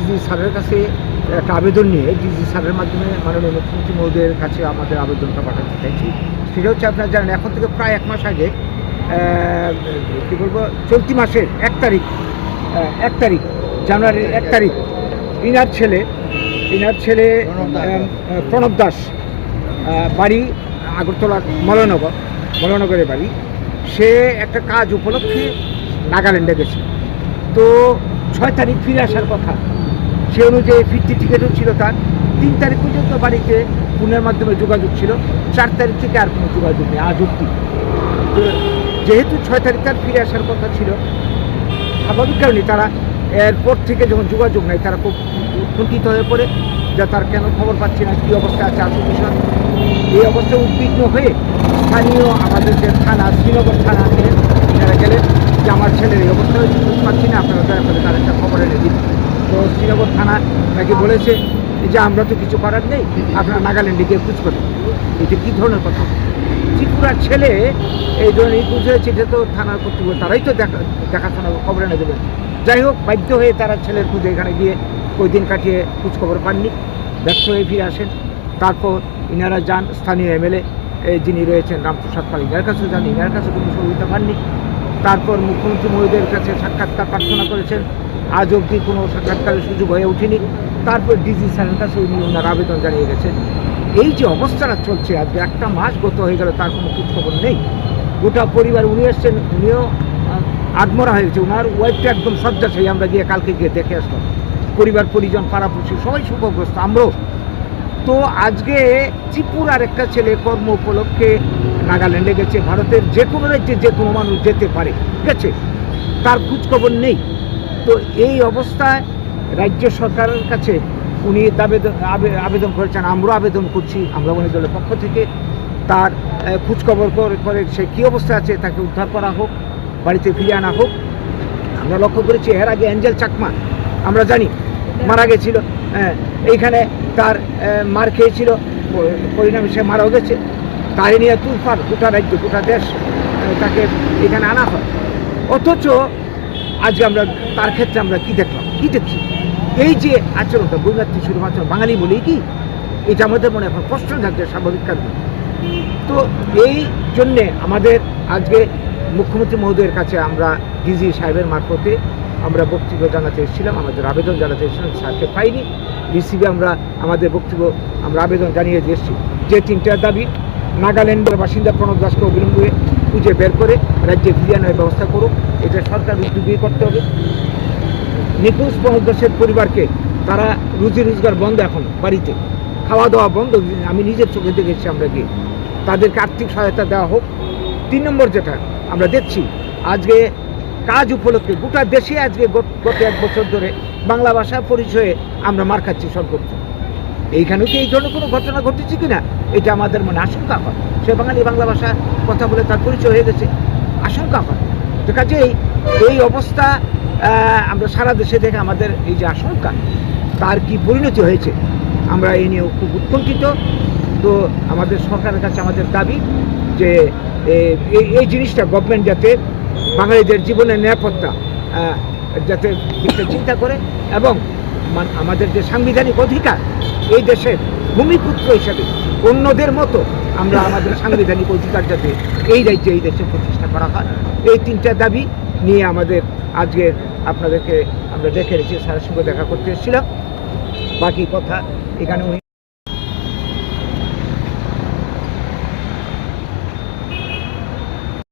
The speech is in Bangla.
ডিজি স্যারের কাছে একটা আবেদন নিয়ে ডিজি স্যারের মাধ্যমে মাননীয় মুখ্যমন্ত্রী মহোদয়ের কাছে আমাদের আবেদনটা পাঠাতে চাইছি। সেটা হচ্ছে আপনারা জানেন এখন থেকে প্রায় এক মাস আগে কী বলব চলতি মাসের এক তারিখ এক তারিখ জানুয়ারির এক তারিখ ইনার ছেলে ইনার ছেলে প্রণব দাস। বাড়ি আগরতলা মলনগর মলনগরের বাড়ি। সে একটা কাজ উপলক্ষে নাগাল্যান্ডে গেছে। তো ছয় তারিখ ফিরে আসার কথা। সে অনুযায়ী ফিরতি টিকিটও ছিল তার। তিন তারিখ পর্যন্ত বাড়িতে ফোনের মাধ্যমে যোগাযোগ ছিল। চার তারিখ থেকে আর কোনো যোগাযোগ নেই আজ অব্দি যেহেতু ছয় তারিখ তার ফিরে আসার কথা ছিল, স্বাভাবিক কারণে তারা এরপর থেকে যখন যোগাযোগ নেয়, তারা খুব উৎকণ্ঠিত হয়ে পড়ে যে তার কেন খবর পাচ্ছে না, কী অবস্থা আছে আসল বিষয় এই অবস্থায় উদ্বিগ্ন হয়ে স্থানীয় আমাদের যে থানা, শ্রীনগর থানা আছে তারা গেলেন যে আমার ছেলের এই অবস্থা পারছি না, আপনারা দয়া করে তার একটা খবর এনে দিন। তো শ্রীনগর থানা নাকি বলেছে যে আমরা তো কিছু করার নেই, আপনারা নাগাল্যান্ডে গিয়ে খোঁজ করুন। এটা কী ধরনের কথা? ত্রিপুরার ছেলে, এই ধরনের নিখোঁজ হয়েছে এটা তো থানার কর্তৃপক্ষ, তারাই তো দেখা দেখাশোনা খবর এনে দেবেন যাই হোক, বাধ্য হয়ে তারা ছেলের খুঁজে এখানে গিয়ে ওই দিন কাটিয়ে খোঁজ খবর পাননি, ব্যর্থ হয়ে ফিরে আসেন। তারপর ইনারা যান, স্থানীয় এমএলএ যিনি রয়েছেন রামপ্রসাদ পাল, ইনার কাছেও যান, ইনার কাছে কোনো সহযোগিতা পাননি। তারপর মুখ্যমন্ত্রী মহোদয়ের কাছে সাক্ষাৎকার প্রার্থনা করেছেন। আজ অবধি কোনো সাক্ষাৎকারের সুযোগ হয়ে ওঠেনি। তারপর ডিজি স্যারের কাছে উনি ওনার আবেদন জানিয়ে গেছেন এই যে অবস্থাটা চলছে, আজকে একটা মাস গত হয়ে গেল, তার কোনো খোঁজখবর নেই। গোটা পরিবার উনি এসছেন, উনিও আত্মরা হয়ে গেছে। ওনার ওয়াইফটা একদম শয্যাশায়ী আমরা গিয়ে কালকে গিয়ে দেখে আসলাম। পরিবার, পরিজন পাড়াপড়শি সবাই সুখগ্রস্ত, আমরাও। তো আজকে ত্রিপুরার একটা ছেলে কর্ম উপলক্ষে নাগাল্যান্ডে গেছে, ভারতের যে কোনো রাজ্যে যে কোনো মানুষ যেতে পারে, গেছে। তার খোঁজখবর নেই। তো এই অবস্থায় রাজ্য সরকারের কাছে উনি আবেদন আবে- আবেদন করেছেন, আমরাও আবেদন করছি, আমরা মনে দলের পক্ষ থেকে। তার খোঁজখবর করে সে কী অবস্থা আছে তাকে উদ্ধার করা হোক, বাড়িতে ফিরিয়ে আনা হোক। আমরা লক্ষ্য করেছি, এর আগে অ্যাঞ্জেল চাকমা, আমরা জানি, মারা গেছিল। এইখানে তার মার খেয়েছিল পরিণামে সে মারাও গেছে। তাই নিয়ে তুলফার গোটা রাজ্য, গোটা দেশ তাকে এখানে আনা হয়। অথচ আজকে আমরা, তার ক্ষেত্রে আমরা কি দেখলাম? কি দেখছি? এই যে আচরণটা বৈমাত্রী শুধুমাত্র বাঙালি বলেই কি? এটা আমাদের মনে এখন কষ্ট থাকছে স্বাভাবিক কারণে। তো এই জন্যে আমাদের আজকে মুখ্যমন্ত্রী মহোদয়ের কাছে আমরা ডিজি সাহেবের মারফতে আমরা বক্তব্য জানাতে এসেছিলাম, আমাদের আবেদন জানাতে এসেছিলাম, স্যারকে পাইনি। রিসিভে আমরা, আমাদের বক্তব্য আমরা আবেদন জানিয়ে দিয়ে এসেছি। যে তিনটা দাবি, নাগাল্যান্ডের বাসিন্দা প্রণব দাসকে অবিলম্বে খুঁজে বের করে রাজ্যে ফিরিয়ে ব্যবস্থা করুক। এটা সরকার উদ্যোগী করতে হবে। নিখোঁজ দাসের পরিবারকে তারা রুজি রোজগার বন্ধ এখন, বাড়িতে। খাওয়া দাওয়া বন্ধ, আমি নিজের চোখে দেখেছি আমরা গিয়ে। তাদেরকে আর্থিক সহায়তা দেওয়া হোক। তিন নম্বর যেটা আমরা দেখছি, আজকে কাজ উপলক্ষে গোটা দেশে আজকে গত এক বছর ধরে বাংলা ভাষা পরিচয়ে আমরা মার খাচ্ছি সর্বোচ্চ এইখানেও কি এই ধরনের কোনো ঘটনা ঘটেছে কিনা, এটা আমাদের মনে আশঙ্কা হয়। সে বাঙালি বাংলা ভাষা কথা বলে তার পরিচয় হয়ে গেছে। আশঙ্কা হয়। তো কাজেই এই অবস্থা আমরা সারা দেশে দেখে আমাদের এই যে আশঙ্কা, তার কি পরিণতি হয়েছে, আমরা এই নিয়ে খুব উৎকণ্ঠিত। তো আমাদের সরকারের কাছে আমাদের দাবি যে এই জিনিসটা গভর্নমেন্ট যাতে বাঙালিদের জীবনের নিরাপত্তা যাতে চিন্তা করে এবং আমাদের যে সাংবিধানিক অধিকার, এই দেশের ভূমিপুত্র হিসাবে অন্যদের মতো আমরা আমাদের সাংবিধানিক অধিকার যাতে এই রাজ্যে, এই দেশে প্রতিষ্ঠা করা হয়। এই তিনটা দাবি নিয়ে আমাদের আজকের আপনাদেরকে আমরা দেখে রেখেছি স্যারের সঙ্গে দেখা করতে এসেছিলাম। বাকি কথা এখানে